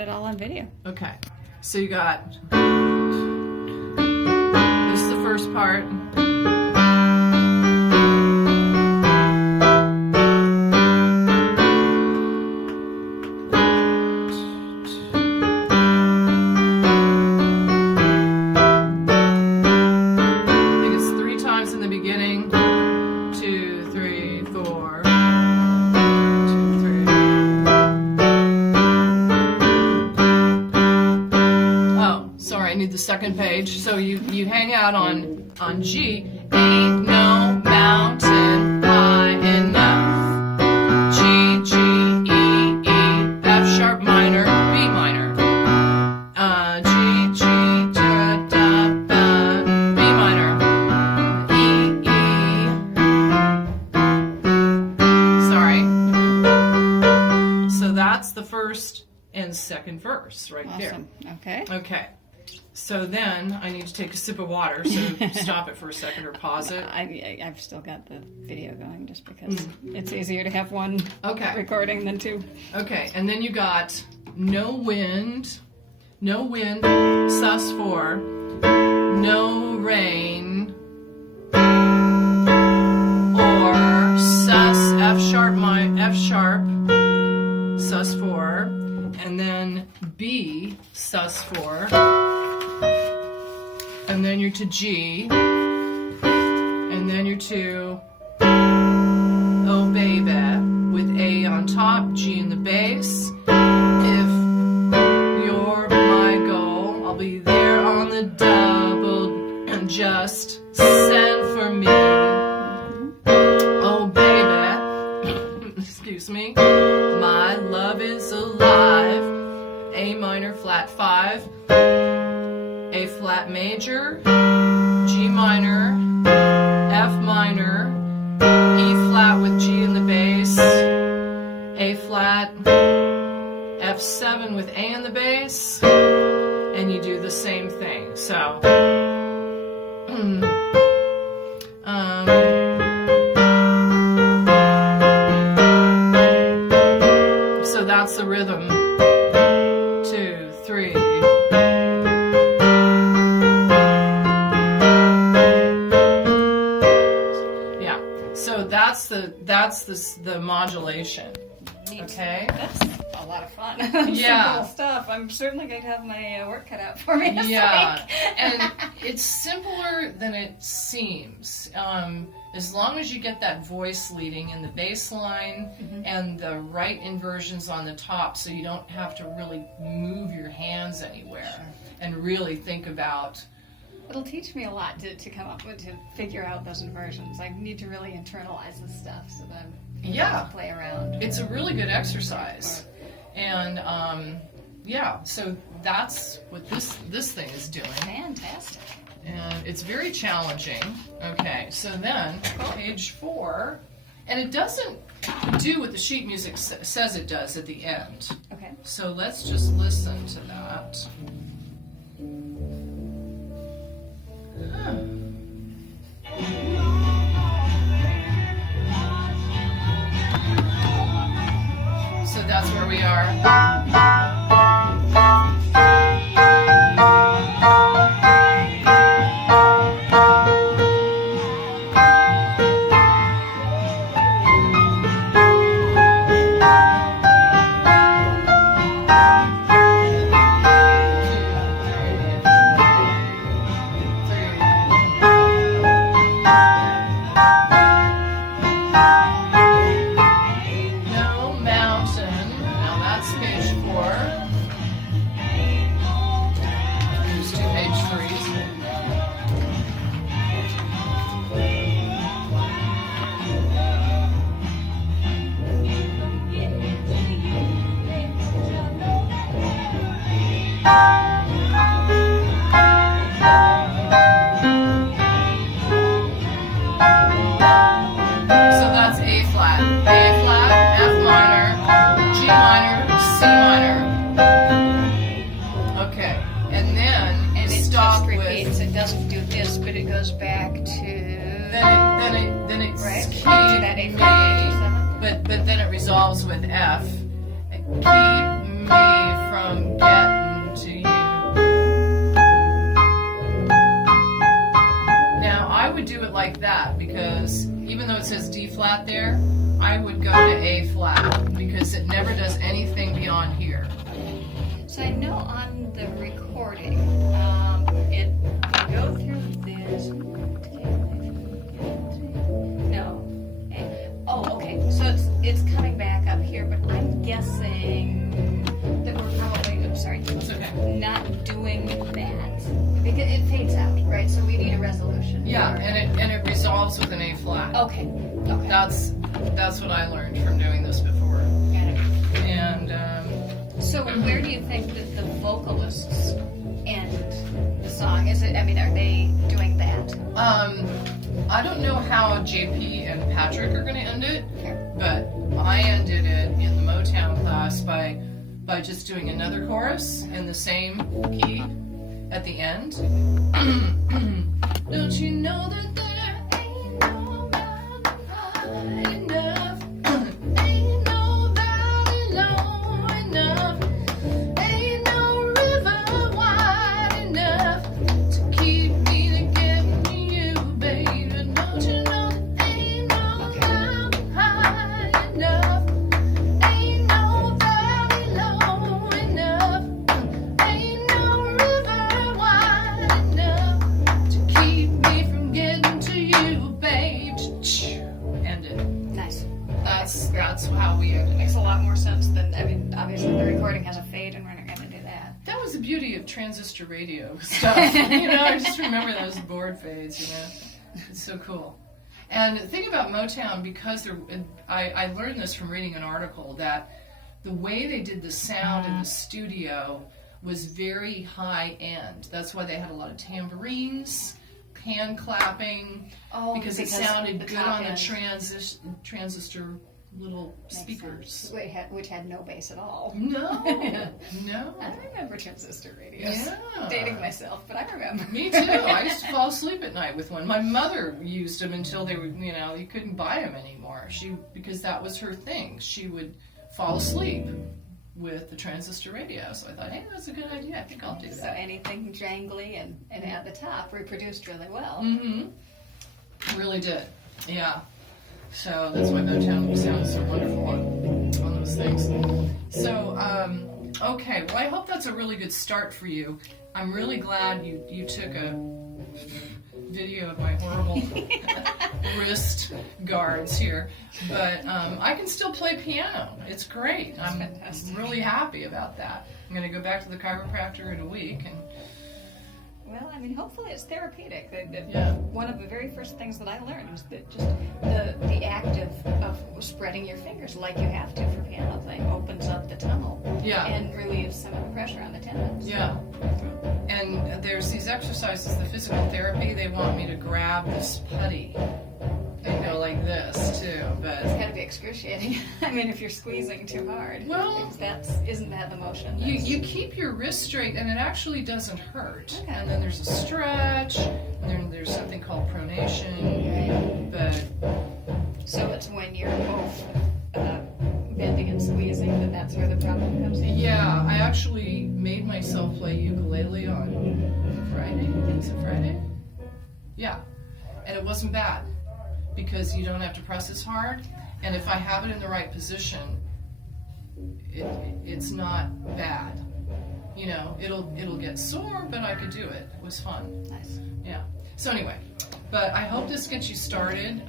It all on video. Okay, so you got, this is the first part. I think it's 3 times in the beginning. 2, 3, 4. 2, 3. Oh, sorry, I need the second page. So you hang out on G. Ain't no mountain high enough. G, G, E, E, F sharp minor, B minor. G, G, da, da, da, B minor. E, E. Sorry. So that's the first and second verse right there. Awesome. Okay. Okay. So then I need to take a sip of water, so stop it for a second or pause it. I've still got the video going just because it's easier to have one Okay. recording than two. Okay, and then you got no wind, sus4, no rain, or sus F sharp, sus4, and then B sus4. And then you're to G, and then you're to Oh Baby with A on top, G in the bass. If you're my goal, I'll be there on the double, and just send for me. Oh baby, excuse me, my love is alive. A minor flat 5. A flat major, G minor, F minor, E flat with G in the bass, A flat, F7 with A in the bass, and you do the same thing. So, so that's the rhythm. 2, 3. That's the modulation. Neat. Okay. That's a lot of fun. Yeah. Some cool stuff. I'm certainly going to have my work cut out for me this Yeah. week. And it's simpler than it seems. As long as you get that voice leading in the bass line and the right inversions on the top, so you don't have to really move your hands anywhere and really think about. It'll teach me a lot to come up with, to figure out those inversions. I need to really internalize this stuff so that I'm able to play around. It's a really good exercise. And yeah, so that's what this thing is doing. Fantastic. And it's very challenging. Okay, so then page 4, and it doesn't do what the sheet music says it does at the end. Okay. So let's just listen to that. So that's where we are. doesn't do this, but it goes back to then it's right key, to that A flat major 7. but then it resolves with F. Keep me from getting to you. Now I would do it like that because even though it says D flat there, I would go to A flat because it never does anything beyond here. So I know on the recording, it you go through this. No. Oh, okay. So it's coming back up here, but I'm guessing that we're probably. I'm sorry. That's okay. Not doing that because it fades out, right? So we need a resolution. Yeah, and it resolves with an A flat. Okay. Okay. That's what I learned from doing this before. Got it. And So where do you think that the vocalists end the song? Is it? I mean, are they doing that? I don't know how JP and Patrick are going to end it, Sure. but I ended it in the Motown class by just doing another chorus in the same key at the end. Don't you know that there ain't no mountain high enough? Ain't no valley low enough? Ain't no river wide enough to keep me to getting to you, baby? Don't you know that ain't no mountain high enough? Ain't no valley low enough? Ain't no river wide enough to keep me from getting to you, babe? End it. Nice. That's how we ended it. Makes a lot more sense than, I mean, obviously the recording has a fade and we're not going to do that. That was the beauty of transistor radio stuff. I just remember those board fades, It's so cool. And the thing about Motown, because I learned this from reading an article, that the way they did the sound in the studio was very high end. That's why they had a lot of tambourines, hand clapping, because it sounded good on the transistor little speakers. Which had no bass at all. No, no. I remember transistor radios. Yeah. Dating myself, but I remember. Me too. I used to fall asleep at night with one. My mother used them until they were, you couldn't buy them anymore. Because that was her thing. She would fall asleep with the transistor radio. So I thought, hey, that's a good idea. I think I'll do that. So anything jangly and at the top reproduced really well. Mm-hmm. Really did. Yeah. So that's why Motown sounds so wonderful on those things. So, okay. Well, I hope that's a really good start for you. I'm really glad you took a video of my horrible wrist guards here. But I can still play piano. It's great. I'm fantastic. really happy about that. I'm going to go back to the chiropractor in a week and Well, I mean, hopefully it's therapeutic. Yeah. One of the very first things that I learned was that just the act of spreading your fingers like you have to for piano playing opens up the tunnel and relieves some of the pressure on the tendons. Yeah. And there's these exercises, the physical therapy, they want me to grab this putty and go like this too, but It's got to be excruciating. I mean, if you're squeezing too hard. Well, isn't that the motion? you keep your wrist straight and it actually doesn't hurt. Okay. And then there's a stretch, and then there's something called pronation, but So it's when you're both bending and squeezing that's where the problem comes in? yeah, I actually made myself play ukulele on Friday. Is it Friday? Yeah. And it wasn't bad because you don't have to press as hard. And if I have it in the right position, it's not bad. It'll get sore, but I could do it. It was fun. Nice. Yeah. So anyway, but I hope this gets you started.